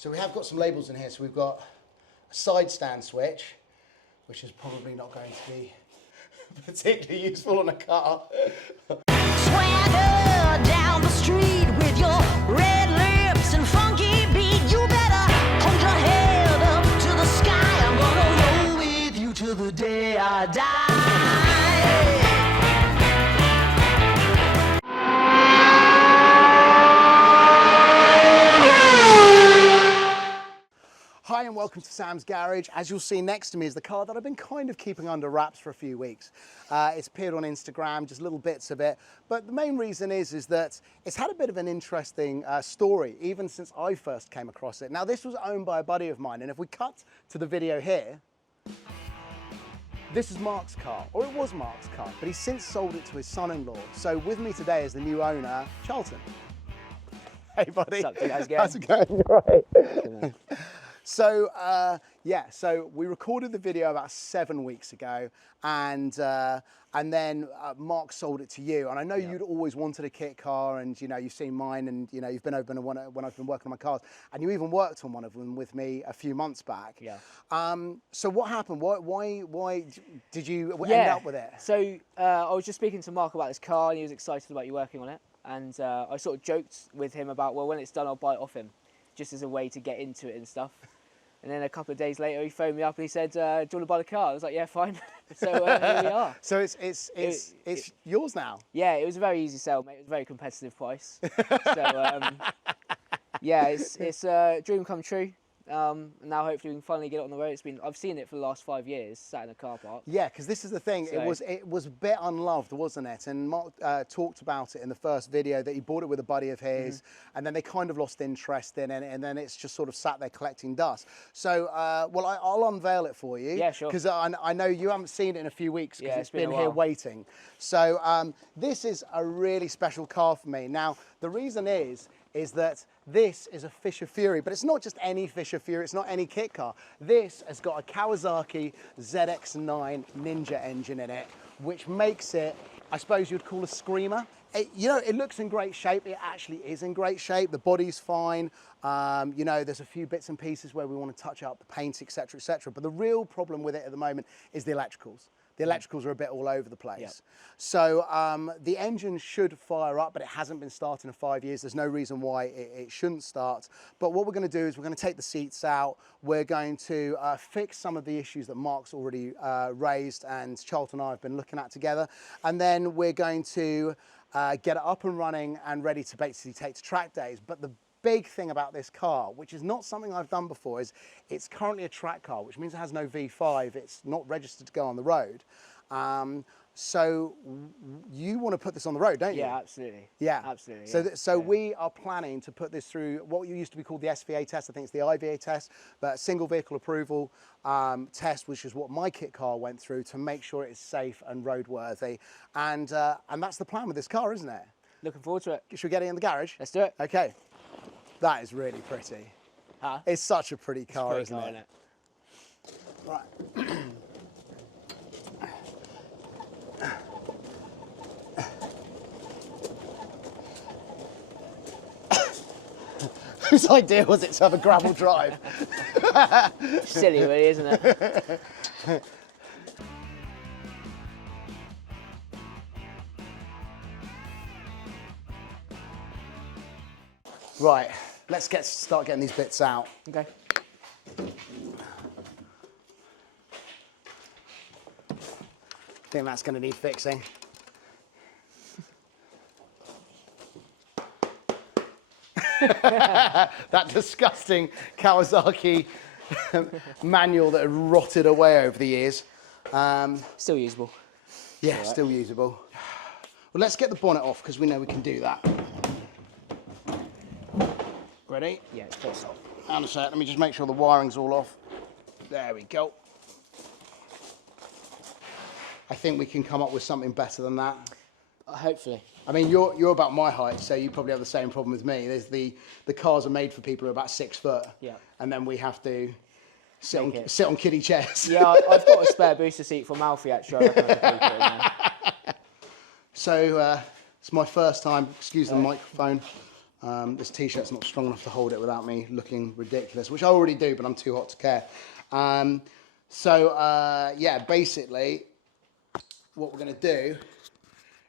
So we have got some labels in here. So we've got a side stand switch, which is probably not going to be particularly useful on a car. Swagger down the street with your red lips and funky beat. You better hold your head up to the sky. I'm gonna roll with you till the day I die. Hi and welcome to Sam's Garage. As you'll see next to me is the car that I've been kind of keeping under wraps for a few weeks. It's appeared on Instagram, just little bits of it. But the main reason is that it's had a bit of an interesting story, even since I first came across it. Now, this was owned by a buddy of mine, and if we cut to the video here, this is Mark's car, or it was Mark's car, but he's since sold it to his son-in-law. So with me today is the new owner, Charlton. Hey, buddy. What's up, dude? How's it going? How's it going? Right. So, yeah, so we recorded the video about 7 weeks ago, and then Mark sold it to you. And I know you'd always wanted a kit car, and, you know, you've seen mine, and, you know, you've been over when I've been working on my cars, and you even worked on one of them with me a few months back. Yeah. So what happened? Why did you end up with it? So I was just speaking to Mark about this car, and he was excited about you working on it. And I sort of joked with him about, well, when it's done, I'll buy it off him, just as a way to get into it and stuff. And then a couple of days later, he phoned me up and he said, "Do you want to buy the car?" I was like, "Yeah, fine." So here we are. So it's yours now. Yeah, it was a very easy sale, mate. It was a very competitive price. So yeah, it's a dream come true. Now hopefully we can finally get it on the road. I've seen it for the last 5 years, sat in a car park. Yeah, because this is the thing. So, it was a bit unloved, wasn't it? And Mark talked about it in the first video that he bought it with a buddy of his, and then they kind of lost interest in it, and then it's just sort of sat there collecting dust. So, well, I'll unveil it for you. Yeah, sure. Because I know you haven't seen it in a few weeks because it's been a here while. waiting. So this is a really special car for me. Now, the reason is that this is a Fisher Fury, but it's not just any Fisher Fury, it's not any kit car. This has got a Kawasaki ZX9 Ninja engine in it, which makes it, I suppose you'd call a screamer. You know, it looks in great shape. It actually is in great shape. The body's fine. You know, there's a few bits and pieces where we want to touch up the paint, etc., etc. But the real problem with it at the moment is the electricals. The electricals are a bit all over the place. Yep. So the engine should fire up, but it hasn't been starting in 5 years. There's no reason why it shouldn't start. But what we're going to do is we're going to take the seats out. We're going to fix some of the issues that Mark's already raised and Charlton and I have been looking at together. And then we're going to get it up and running and ready to basically take to track days. But the big thing about this car, which is not something I've done before, is it's currently a track car, which means it has no V5. It's not registered to go on the road. So you want to put this on the road, don't you? Yeah, absolutely. Yeah, absolutely. So we are planning to put this through what used to be called the SVA test. I think it's the IVA test, but single vehicle approval test, which is what my kit car went through to make sure it is safe and roadworthy. And that's the plan with this car, isn't it? Looking forward to it. Should we get it in the garage? Let's do it. Okay. That is really pretty. Huh? It's such a pretty car, It's a pretty isn't car, it? isn't it? Right. Whose idea was it to have a gravel drive? Silly, really, isn't it? Right, let's start getting these bits out. Okay. I think that's going to need fixing. That disgusting Kawasaki manual that had rotted away over the years. Still usable. Yeah, right. Still usable. Well, let's get the bonnet off because we know we can do that. Ready? Yeah, it's pretty soft. Hang on a sec, let me just make sure the wiring's all off. There we go. I think we can come up with something better than that. Hopefully. I mean, you're about my height, so you probably have the same problem with me. There's the cars are made for people who are about 6 foot. Yeah. And then we have to sit on kiddie chairs. Yeah, I've got a spare booster seat from Alfie, actually. I reckon I could put it in there. So it's my first time, excuse the microphone, This t-shirt's not strong enough to hold it without me looking ridiculous, which I already do, but I'm too hot to care. Yeah, basically, what we're going to do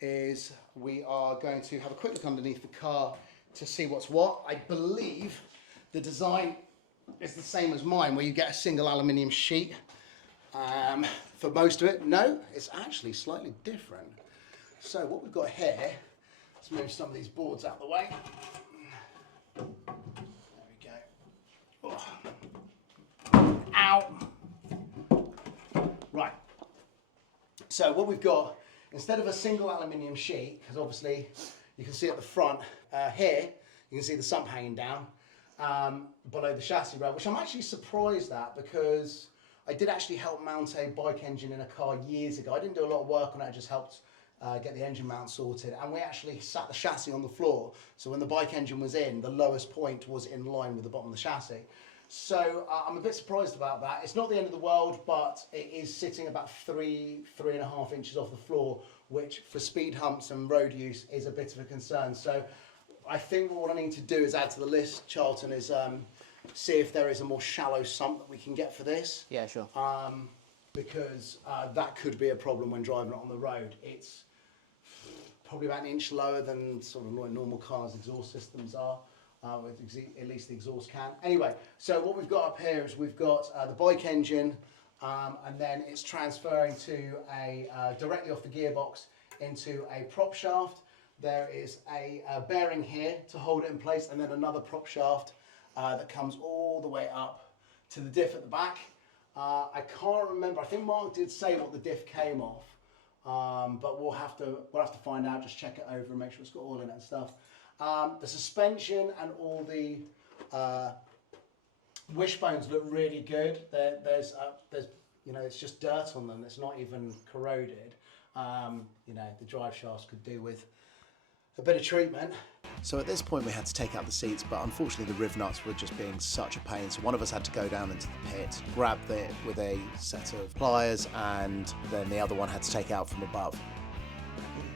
is we are going to have a quick look underneath the car to see what's what. I believe the design is the same as mine, where you get a single aluminium sheet for most of it. No, it's actually slightly different. So what we've got here, let's move some of these boards out of the way. There we go. Oh. Ow. Right. So what we've got, instead of a single aluminium sheet, because obviously you can see at the front here, you can see the sump hanging down below the chassis rail, which I'm actually surprised at, because I did actually help mount a bike engine in a car years ago. I didn't do a lot of work on it, I just helped get the engine mount sorted, and we actually sat the chassis on the floor, so when the bike engine was in, the lowest point was in line with the bottom of the chassis. So I'm a bit surprised about that. It's not the end of the world, but it is sitting about 3.5 inches off the floor, which for speed humps and road use is a bit of a concern. So I think what I need to do is add to the list, Charlton, is see if there is a more shallow sump that we can get for this. Yeah, sure. Because that could be a problem when driving it on the road. It's probably about an inch lower than sort of normal cars' exhaust systems are. At least the exhaust can. Anyway, so what we've got up here is we've got the bike engine, and then it's transferring to a directly off the gearbox into a prop shaft. There is a bearing here to hold it in place, and then another prop shaft that comes all the way up to the diff at the back. I can't remember. I think Mark did say what the diff came off, but we'll have to find out. Just check it over and make sure it's got oil in it and stuff. The suspension and all the wishbones look really good. There's you know, it's just dirt on them. It's not even corroded. You know, the drive shafts could do with a bit of treatment. So at this point we had to take out the seats, but unfortunately the riv nuts were just being such a pain, so one of us had to go down into the pit, grab it with a set of pliers, and then the other one had to take it out from above.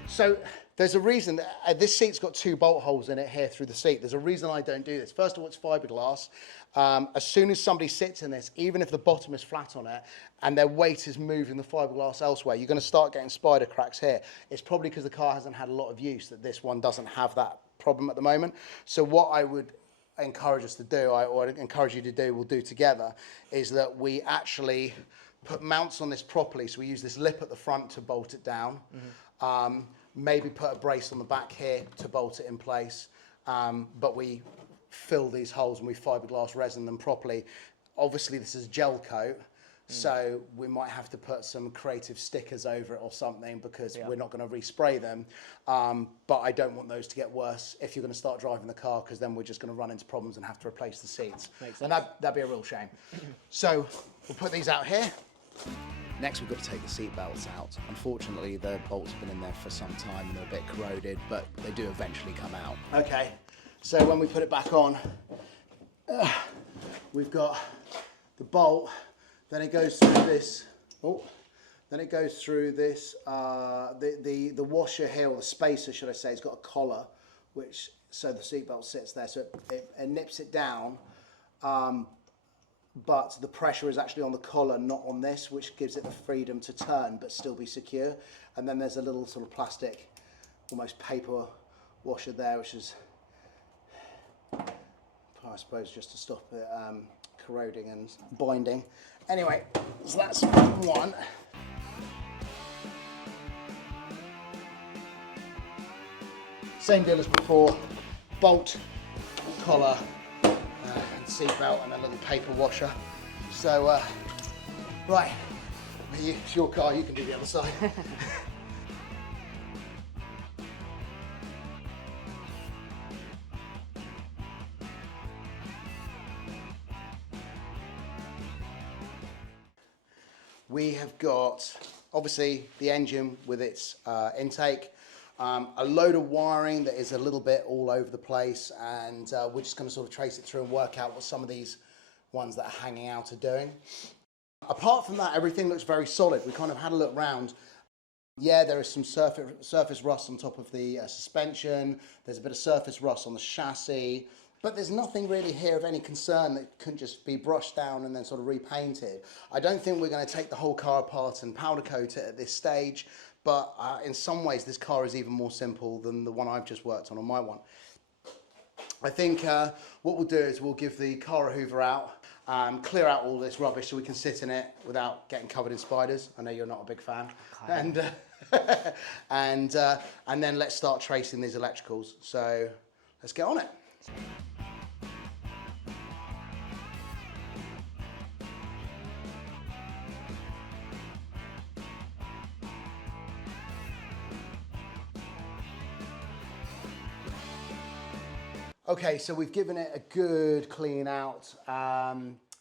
So there's a reason, this seat's got 2 bolt holes in it here through the seat. There's a reason I don't do this. First of all, it's fiberglass. As soon as somebody sits in this, even if the bottom is flat on it and their weight is moving the fiberglass elsewhere, you're going to start getting spider cracks here. It's probably because the car hasn't had a lot of use that this one doesn't have that problem at the moment. So what I would encourage us to do, or encourage you to do, we'll do together, is that we actually put mounts on this properly. So we use this lip at the front to bolt it down. Mm-hmm. Maybe put a brace on the back here to bolt it in place, but we fill these holes and we fiberglass resin them properly. Obviously this is gel coat, so we might have to put some creative stickers over it or something, because we're not going to respray them, but I don't want those to get worse if you're going to start driving the car, because then we're just going to run into problems and have to replace the seats. Makes sense. And that'd be a real shame. So we'll put these out here. Next we've got to take the seat belts out. Unfortunately the bolts have been in there for some time and they're a bit corroded, but they do eventually come out. Okay, so when we put it back on, we've got the bolt, then it goes through this, then it goes through this, the washer here, or the spacer should I say, it's got a collar, which, so the seatbelt sits there, so it nips it down, but the pressure is actually on the collar, not on this, which gives it the freedom to turn but still be secure. And then there's a little sort of plastic, almost paper washer there, which is, I suppose, just to stop it corroding and binding. Anyway, so that's one. Same deal as before, bolt, collar, and seat belt, and a little paper washer. So, right, it's your car, you can do the other side. We have got, obviously, the engine with its intake, a load of wiring that is a little bit all over the place, and we're just going to sort of trace it through and work out what some of these ones that are hanging out are doing. Apart from that, everything looks very solid. We kind of had a look round. Yeah, there is some surface rust on top of the suspension. There's a bit of surface rust on the chassis. But there's nothing really here of any concern that couldn't just be brushed down and then sort of repainted. I don't think we're going to take the whole car apart and powder coat it at this stage. But in some ways, this car is even more simple than the one I've just worked on my one. I think what we'll do is we'll give the car a hoover out, clear out all this rubbish so we can sit in it without getting covered in spiders. I know you're not a big fan. Okay. And then let's start tracing these electricals. So let's get on it. Okay, so we've given it a good clean out.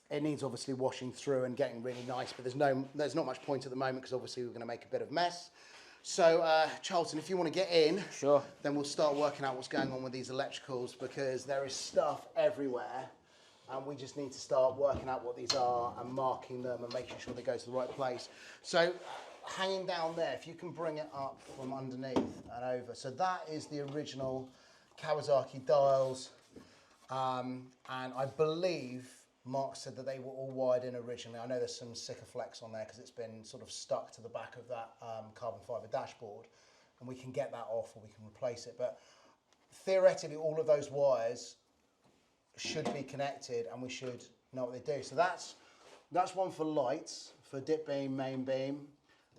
It needs obviously washing through and getting really nice, but there's not much point at the moment because obviously we're going to make a bit of mess. So Charlton, if you want to get in, sure. Then we'll start working out what's going on with these electricals because there is stuff everywhere and we just need to start working out what these are and marking them and making sure they go to the right place. So hanging down there, if you can bring it up from underneath and over. So that is the original Kawasaki dials, and I believe Mark said that they were all wired in originally. I know there's some Sikaflex on there because it's been sort of stuck to the back of that carbon fibre dashboard, and we can get that off or we can replace it. But theoretically, all of those wires should be connected, and we should know what they do. So that's one for lights, for dip beam, main beam.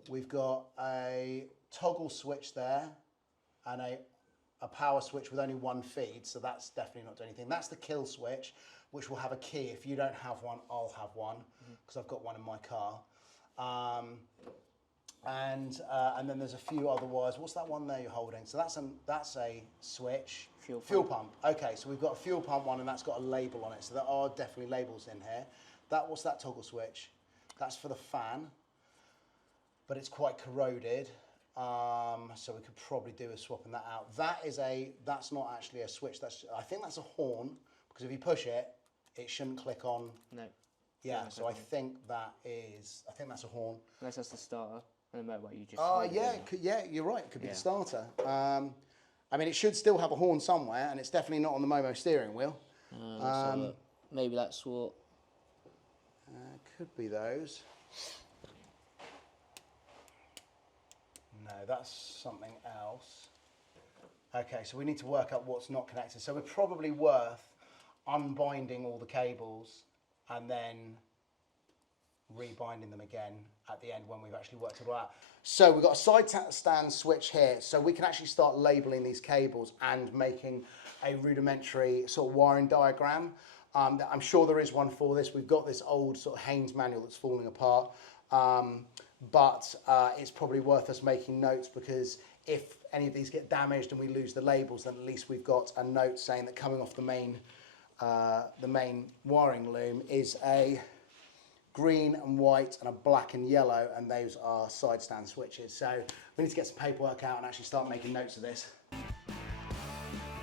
We've got a toggle switch there, and a power switch with only one feed, so that's definitely not doing anything. That's the kill switch, which will have a key. If you don't have one, I'll have one, because I've got one in my car. And then there's a few other wires. What's that one there you're holding? So that's a switch. Fuel pump. Okay, so we've got a fuel pump one, and that's got a label on it. So there are definitely labels in here. What's that toggle switch? That's for the fan, but it's quite corroded. So we could probably do with swapping that out. That's not actually a switch. I think that's a horn, because if you push it, it shouldn't click on. No. Yeah, so I think that's a horn. Unless that's the starter and the motorbike you just. Yeah, you're right. It could be the starter. I mean, it should still have a horn somewhere, and it's definitely not on the Momo steering wheel. Maybe that's what. Could be those. No, that's something else. Okay, so we need to work out what's not connected. So we're probably worth unbinding all the cables and then rebinding them again at the end when we've actually worked it all out. So we've got a side stand switch here, so we can actually start labeling these cables and making a rudimentary sort of wiring diagram. I'm sure there is one for this. We've got this old sort of Haynes manual that's falling apart. But it's probably worth us making notes, because if any of these get damaged and we lose the labels, then at least we've got a note saying that coming off the main wiring loom is a green and white and a black and yellow, and those are side stand switches. So we need to get some paperwork out and actually start making notes of this.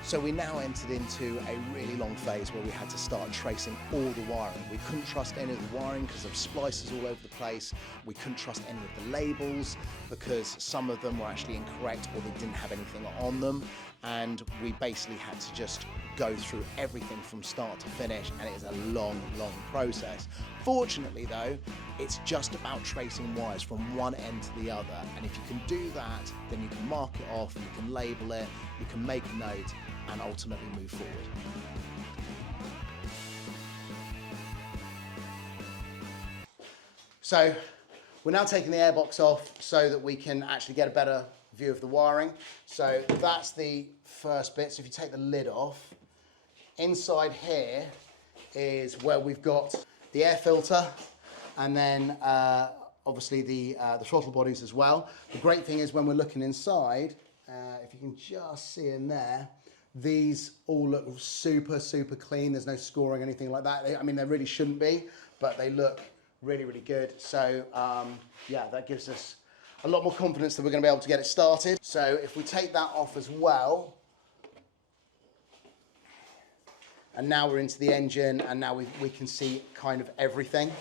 So we now entered into a really long phase where we had to start tracing all the wiring. We couldn't trust any of the wiring because of splices all over the place. We couldn't trust any of the labels because some of them were actually incorrect or they didn't have anything on them. And we basically had to just go through everything from start to finish, and it is a long, long process. Fortunately though, it's just about tracing wires from one end to the other, and if you can do that, then you can mark it off, you can label it, you can make a note, and ultimately move forward. So we're now taking the airbox off so that we can actually get a better view of the wiring. So that's the first bit. So if you take the lid off, inside here is where we've got the air filter, and then obviously the throttle bodies as well. The great thing is when we're looking inside, if you can just see in there, these all look super, super clean. There's no scoring, anything like that. I mean, there really shouldn't be, but they look really, really good. So yeah, that gives us a lot more confidence that we're going to be able to get it started. So if we take that off as well, and now we're into the engine, and now we can see kind of everything.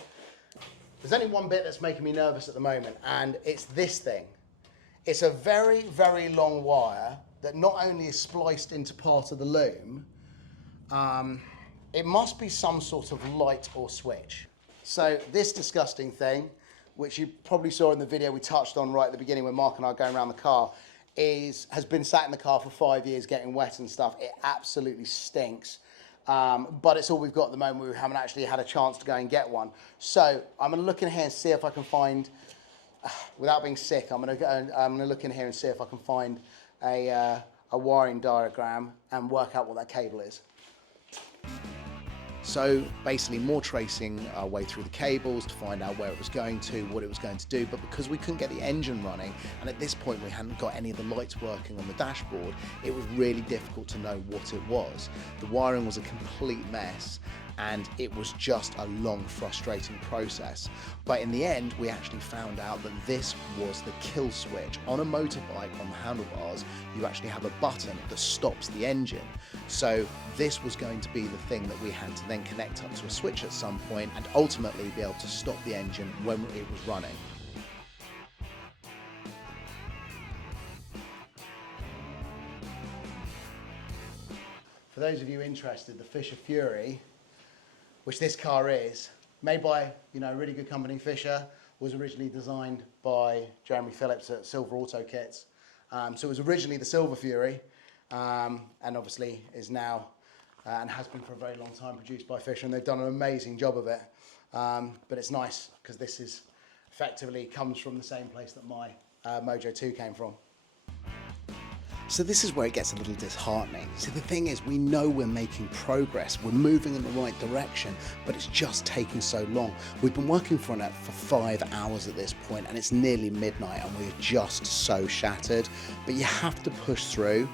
There's only one bit that's making me nervous at the moment, and it's this thing. It's a very, very long wire that not only is spliced into part of the loom, it must be some sort of light or switch. So this disgusting thing, which you probably saw in the video we touched on right at the beginning when Mark and I are going around the car, has been sat in the car for 5 years getting wet and stuff. It absolutely stinks. But it's all we've got at the moment. We haven't actually had a chance to go and get one. So I'm going to look in here and see if I can find, without being sick, I'm going to look in here and see if I can find a wiring diagram and work out what that cable is. So basically more tracing our way through the cables to find out where it was going to, what it was going to do, but because we couldn't get the engine running, and at this point we hadn't got any of the lights working on the dashboard, it was really difficult to know what it was. The wiring was a complete mess, and it was just a long, frustrating process. But in the end, we actually found out that this was the kill switch. On a motorbike, on the handlebars, you actually have a button that stops the engine. So this was going to be the thing that we had to then connect up to a switch at some point and ultimately be able to stop the engine when it was running. For those of you interested, the Fisher Fury, which this car is, made by a really good company, Fisher, was originally designed by Jeremy Phillips at Silver Auto Kits. So it was originally the Silver Fury, and obviously is now, and has been for a very long time, produced by Fisher, and they've done an amazing job of it. But it's nice, because this is effectively comes from the same place that my Mojo 2 came from. So this is where it gets a little disheartening. See, the thing is, we know we're making progress, we're moving in the right direction, but it's just taking so long. We've been working on it for 5 hours at this point, and it's nearly midnight, and we're just so shattered. But you have to push through.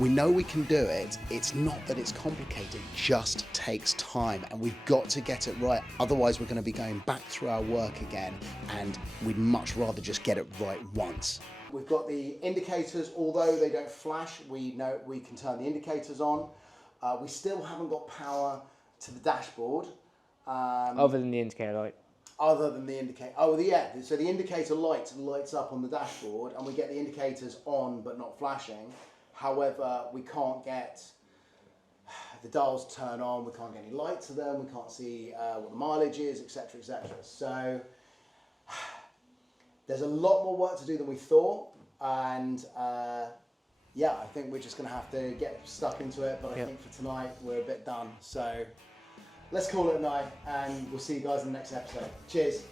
We know we can do it. It's not that it's complicated, it just takes time, and we've got to get it right. Otherwise, we're going to be going back through our work again, and we'd much rather just get it right once. We've got the indicators, although they don't flash, we know we can turn the indicators on. We still haven't got power to the dashboard. Other than the indicator light. Other than the indicator, yeah, so the indicator lights up on the dashboard, and we get the indicators on but not flashing. However, we can't get the dials to turn on, we can't get any light to them, we can't see what the mileage is, etc, etc. So there's a lot more work to do than we thought, and yeah, I think we're just going to have to get stuck into it, but I think for tonight we're a bit done. So let's call it a night, and we'll see you guys in the next episode. Cheers.